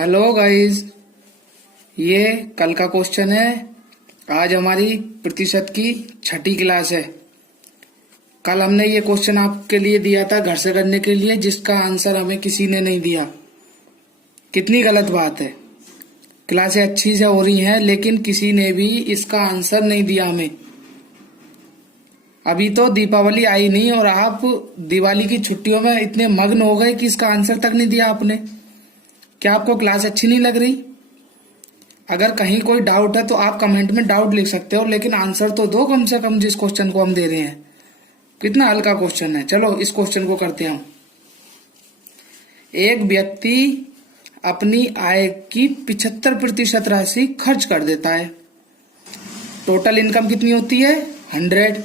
Hello guys, ये कल का क्वेश्चन है। आज हमारी प्रतिशत की छठी क्लास है। कल हमने ये क्वेश्चन आपके लिए दिया था घर से करने के लिए, जिसका आंसर हमें किसी ने नहीं दिया। कितनी गलत बात है। क्लासें अच्छी से हो रही हैं लेकिन किसी ने भी इसका आंसर नहीं दिया हमें। अभी तो दीपावली आई नहीं और आप दिवाली की छुट्टियों में इतने मग्न हो गए कि इसका आंसर तक नहीं दिया आपने। क्या आपको क्लास अच्छी नहीं लग रही? अगर कहीं कोई डाउट है तो आप कमेंट में डाउट लिख सकते हो, लेकिन आंसर तो दो कम से कम जिस क्वेश्चन को हम दे रहे हैं। कितना हल्का क्वेश्चन है। चलो इस क्वेश्चन को करते हैं हम। एक व्यक्ति अपनी आय की 75% राशि खर्च कर देता है। टोटल इनकम कितनी होती है? 100,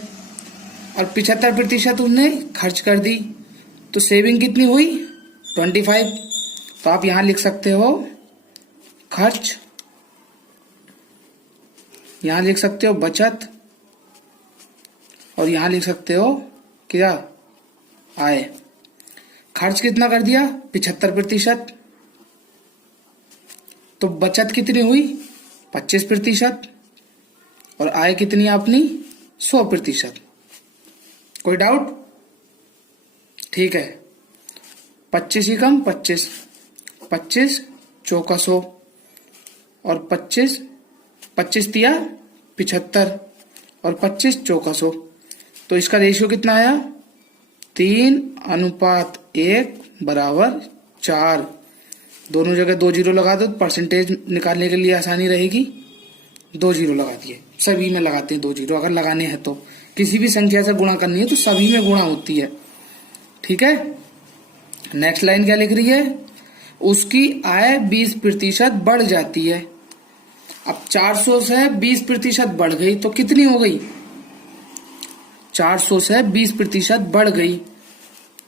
और 75% उसने खर्च कर दी, तो सेविंग कितनी हुई? 25। तो आप यहां लिख सकते हो खर्च, यहां लिख सकते हो बचत, और यहां लिख सकते हो क्या? आय। खर्च कितना कर दिया? 75%। तो बचत कितनी हुई? 25%। और आय कितनी अपनी? 100%। कोई डाउट? ठीक है। 25 ही कम 25, 25 चौका 100, और 25 तिया 75, और 25 चौका 100। तो इसका रेशियो कितना आया? 3:1 = 4। दोनों जगह 2 जीरो लगा दो, परसेंटेज निकालने के लिए आसानी रहेगी। 2 जीरो लगा दिए, सभी में लगाते हैं 2 जीरो। अगर लगाने हैं तो किसी भी संख्या से गुणा करनी है तो सभी में गुणा होती है। ठीक है। नेक्स्ट लाइन क्या लिख रही है? उसकी आय 20% बढ़ जाती है। अब 400 से 20% बढ़ गई तो कितनी हो गई? 400 से 20% बढ़ गई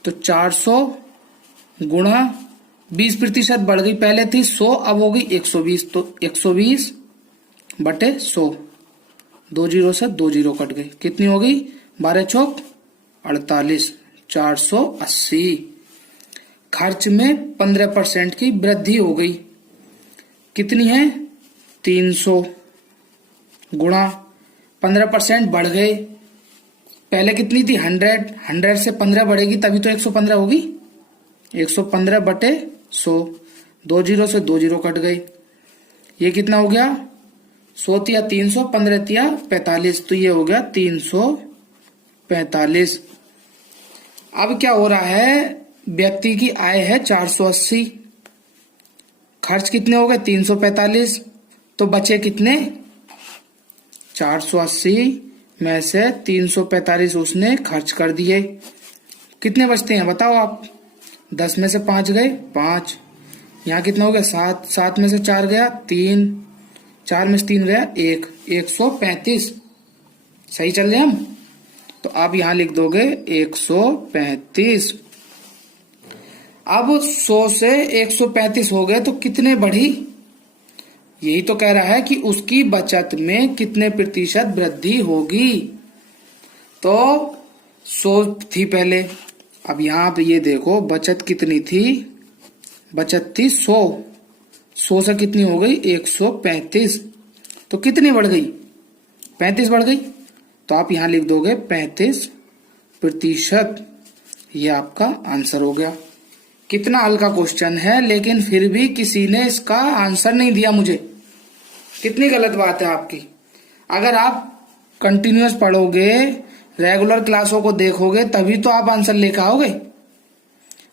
तो 400 गुणा 20% बढ़ गई। पहले थी 100, अब हो गई 120, तो 120/100। 2 जीरो से 2 जीरो कट गई। कितनी हो गई? 12 चौक 48, 480। खर्च में 15% की वृद्धि हो गई। कितनी है? 300 गुणा 15% बढ़ गए। पहले कितनी थी? 100 से 15 बढ़ेगी तभी तो 115 होगी। 115/100। 2 जीरो से 2 जीरो कट गए। ये कितना हो गया? 100 तिया 300, 15 तिया 45, तो ये हो गया 345। अब क्या हो रहा है? व्यक्ति की आय है 480, खर्च कितने हो गए? 345, तो बचे कितने? 480 में से 345 उसने खर्च कर दिए। कितने बचते हैं बताओ आप? 10 में से 5 गए 5। यहाँ कितना हो गया? 7। 7 में से 4 गया 3। 4 में से 3 गया 1। 135। सही चल रहे हम? तो आप यहां लिख दोगे 135। अब 100 से 135 हो गए तो कितने बढ़ी? यही तो कह रहा है कि उसकी बचत में कितने प्रतिशत वृद्धि होगी। तो 100 थी पहले, अब यहां पे ये देखो बचत कितनी थी? बचत थी 100। 100 से कितनी हो गई? 135। तो कितनी बढ़ गई? 35 बढ़ गई। तो आप यहां लिख दोगे 35%। ये आपका आंसर हो गया। कितना हल्का क्वेश्चन है लेकिन फिर भी किसी ने इसका आंसर नहीं दिया मुझे। कितनी गलत बात है आपकी। अगर आप कंटिन्यूअस पढ़ोगे, रेगुलर क्लासों को देखोगे, तभी तो आप आंसर लेकर आओगे।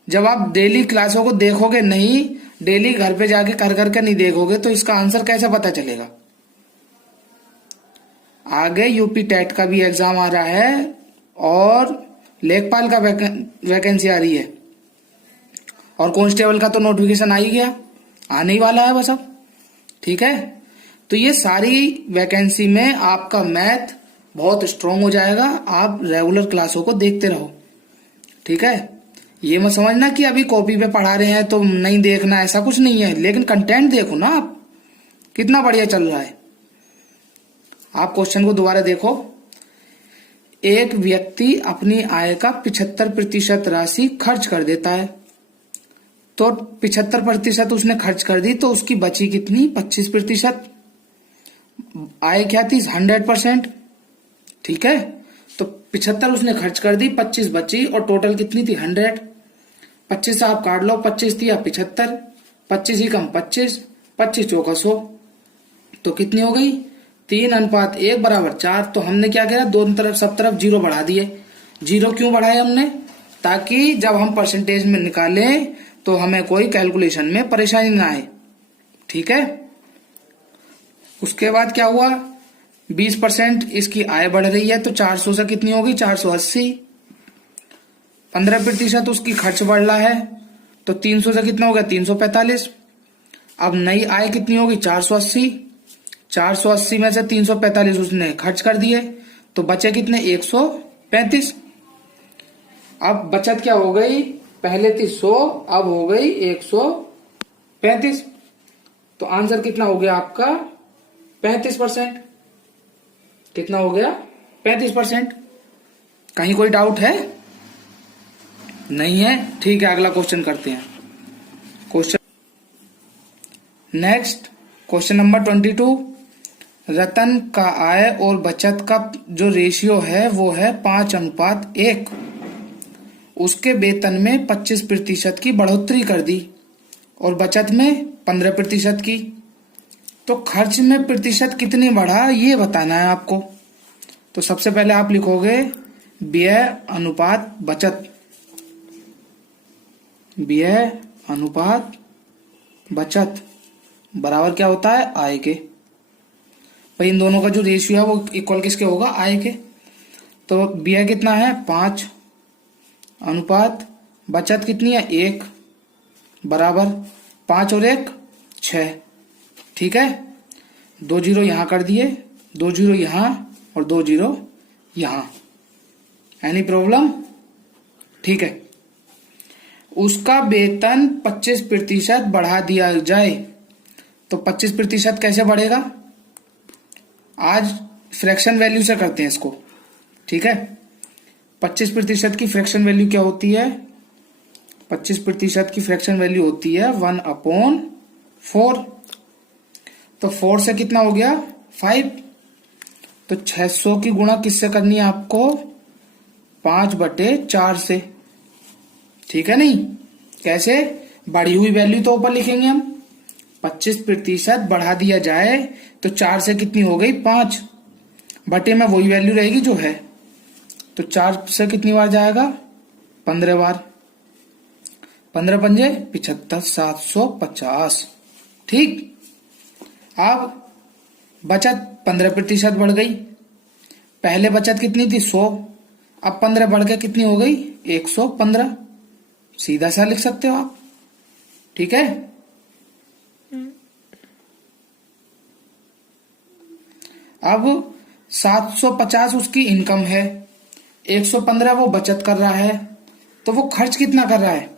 जब आप डेली क्लासों को देखोगे नहीं, डेली घर पे जाके कर करके नहीं देखोगे, तो इसका आंसर कैसे पता चलेगा? आगे यूपी टेट का भी एग्जाम आ रहा है और लेखपाल का वैकेंसी आ रही है, और कांस्टेबल का तो नोटिफिकेशन आ ही गया, आने ही वाला है बस अब। ठीक है। तो ये सारी वैकेंसी में आपका मैथ बहुत स्ट्रांग हो जाएगा। आप रेगुलर क्लासों को देखते रहो। ठीक है। ये मत समझना कि अभी कॉपी पे पढ़ा रहे हैं तो नहीं देखना, ऐसा कुछ नहीं है। लेकिन कंटेंट देखो ना आप, कितना बढ़िया चल रहा है। आप क्वेश्चन को दोबारा देखो। एक व्यक्ति अपनी आय का 75% राशि खर्च कर देता है। तो 75% उसने खर्च कर दी, तो उसकी बची कितनी? 25%। आय क्या थी? 100%। ठीक है, तो 75 उसने खर्च कर दी, 25 बची और टोटल कितनी थी? 100। 25 से आप काट लो, 25 थी या 75, 25 ही कम 25, 25 चौका 100, तो कितनी हो गई? 3:1 बराबर 4। तो हमने क्या किया? दोनों तरफ सब तरफ जीरो बढ़ा दिए। जीरो क्यों बढ़ाए हमने? ताकि जब हम परसेंटेज में निकालें तो हमें कोई कैलकुलेशन में परेशानी ना आए। ठीक है, उसके बाद क्या हुआ? 20% इसकी आय बढ़ रही है, तो 400 से कितनी होगी? 480। 15% उसकी खर्च बढ़ रहा है, तो 300 से कितना हो गया? 345। अब नई आय कितनी होगी? 480। 480 में से 345 उसने खर्च कर दिए, तो बचे कितने? 135। अब बचत क्या हो गई? पहले थी 100, अब हो गई 135। तो आंसर कितना हो गया आपका? 35%। कितना हो गया? 35%। कहीं कोई डाउट है? नहीं है? ठीक है, अगला क्वेश्चन करते हैं। Question next, question number 22। रतन का आय और बचत का जो रेशियो है वो है 5:1। उसके वेतन में 25% की बढ़ोतरी कर दी और बचत में 15% की। तो खर्च में प्रतिशत कितनी बढ़ा ये बताना है आपको। तो सबसे पहले आप लिखोगे व्यय अनुपात बचत। व्यय अनुपात बचत बराबर क्या होता है? आय के। भाई इन दोनों का जो रेशियो है वो इक्वल किसके होगा? आय के। तो व्यय कितना है? 5 अनुपात बचत कितनी है? 1 बराबर 5 और 1 6। ठीक है, 2 जीरो यहां कर दिए, 2 जीरो यहां और 2 जीरो यहां। Any problem? ठीक है, उसका वेतन 25% बढ़ा दिया जाए, तो 25% कैसे बढ़ेगा? आज फ्रैक्शन वैल्यू से करते हैं इसको। ठीक है, 25% की फ्रैक्शन वैल्यू क्या होती है? 25% की फ्रैक्शन वैल्यू होती है 1/4। तो 4 से कितना हो गया? 5। तो 600 की गुणा किससे करनी है आपको? 5/4 से। ठीक है नहीं? कैसे? बढ़ी हुई वैल्यू तो ऊपर लिखेंगे हम। 25% बढ़ा दिया जाए तो 4 से कितनी हो गई? 5 बटे में वही वैल्यू रहेगी जो है, तो 4 से कितनी बार जाएगा? 15 बार। 15 पंजे 75, 750। ठीक, अब बचत 15% बढ़ गई। पहले बचत कितनी थी? 100। अब 15 बढ़ के कितनी हो गई? 115। सीधा सा लिख सकते हो आप। ठीक है, अब 750 उसकी इनकम है, 115 वो बचत कर रहा है, तो वो खर्च कितना कर रहा है?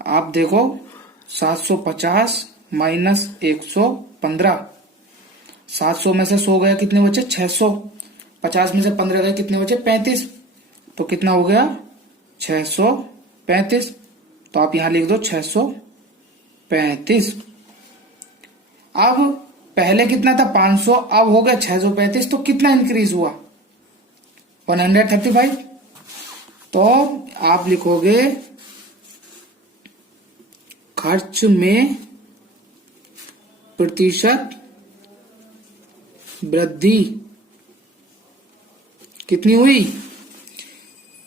आप देखो 750 माइनस 115, 700 में से 100 गया, कितने बचे? 600। 50 में से 15 गए, कितने बचे? 35। तो कितना हो गया? 635। तो आप यहां लिख दो 635। अब पहले कितना था? 500, अब हो गया 635। तो कितना इंक्रीज हुआ? 135। तो आप लिखोगे खर्च में प्रतिशत वृद्धि कितनी हुई?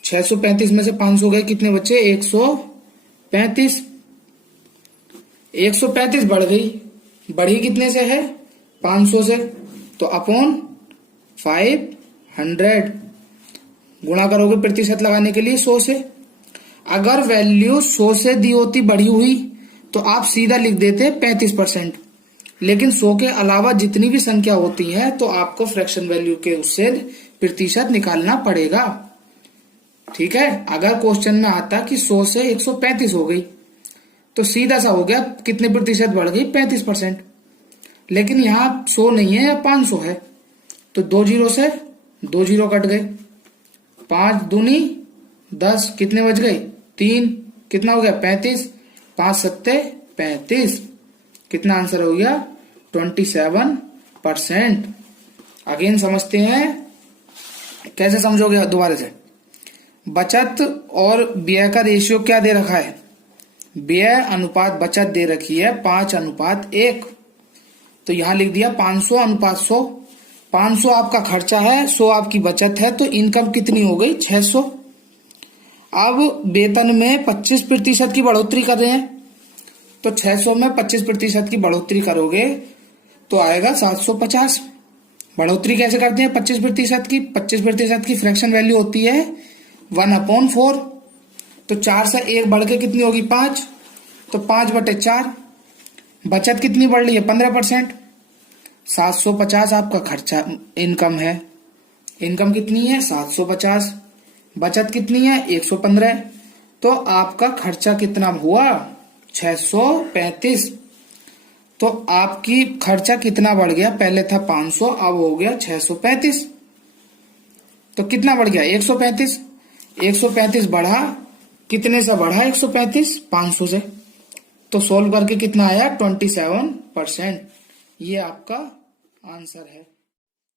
635 में से 500 गए, कितने बचे? 135। 135 बढ़ गई, बढ़ी कितने से है? 500 से। तो अपॉन 500 गुणा करोगे प्रतिशत लगाने के लिए 100 से। अगर वैल्यू 100 से दी होती बढ़ी हुई तो आप सीधा लिख देते 35%, लेकिन 100 के अलावा जितनी भी संख्या होती है तो आपको फ्रैक्शन वैल्यू के उससे प्रतिशत निकालना पड़ेगा। ठीक है, अगर क्वेश्चन में आता कि 100 से 135 हो गई तो सीधा सा हो गया कितने प्रतिशत बढ़ गई? 35%। लेकिन यहां 100 नहीं है, 500 है, तो 2 जीरो से 2 जीरो कट गए, 5 दूनी 10, कितने बच गए? 3, कितना हो गया? 35। 5 सत्ते 35। कितना आंसर हो गया? 27%। अगेन समझते हैं, कैसे समझोगे दोबारा से। बचत और व्यय का रेशियो क्या दे रखा है? व्यय अनुपात बचत दे रखी है 5:1। तो यहां लिख दिया 500:100। 500 आपका खर्चा है, 100 आपकी बचत है, तो इनकम कितनी हो गई? 600। अब वेतन में 25% की बढ़ोतरी कर रहे हैं, तो 600 में 25% की बढ़ोतरी करोगे तो आएगा 750। बढ़ोतरी कैसे करते हैं 25% की? 25% की फ्रैक्शन वैल्यू होती है 1/4। तो 4 से 1 बढ़ के कितनी होगी? 5। तो 5/4। बचत कितनी बढ़ रही है? 15%। 750 आपका खर्चा इनकम है। इनकम कितनी है? 750। बचत कितनी है? 115। तो आपका खर्चा कितना हुआ? 635। तो आपकी खर्चा कितना बढ़ गया? पहले था 500, अब हो गया 635। तो कितना बढ़ गया? 135। 135 बढ़ा, कितने से बढ़ा? 135 500 से। तो सोल्व करके कितना आया? 27%। ये आपका आंसर है।